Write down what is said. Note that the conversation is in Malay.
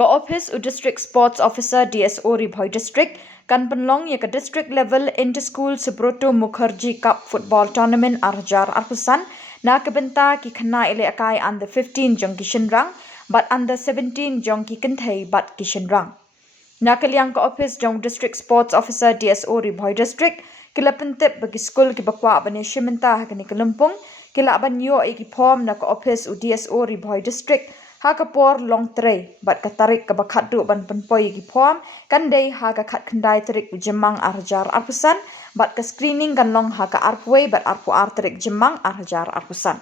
Ka office u district sports officer DSO ri Bhoi district kan penlong ya ka district level inter-school Subroto Mukherjee Cup football tournament arjar arpusan na kebenta ki khana ile akai under 15 jong kishenrang but under 17 jong ki kenthai but kishenrang. Na kaliang ka office jong district sports officer DSO ri Bhoi district kila pentep bagi school ki bakwa bani shimenta hakani kelumpung kila banyo ki form na ka office u DSO ri Bhoi district ha ka por long tray bat ka tarik ka bakhat du ban penpoi ki form kan dei ha ka khat khandai tarik jemang arjar arpusan bat ka screening kan long ha ka arpway bat arpu ar tarik jemang arjar arpusan.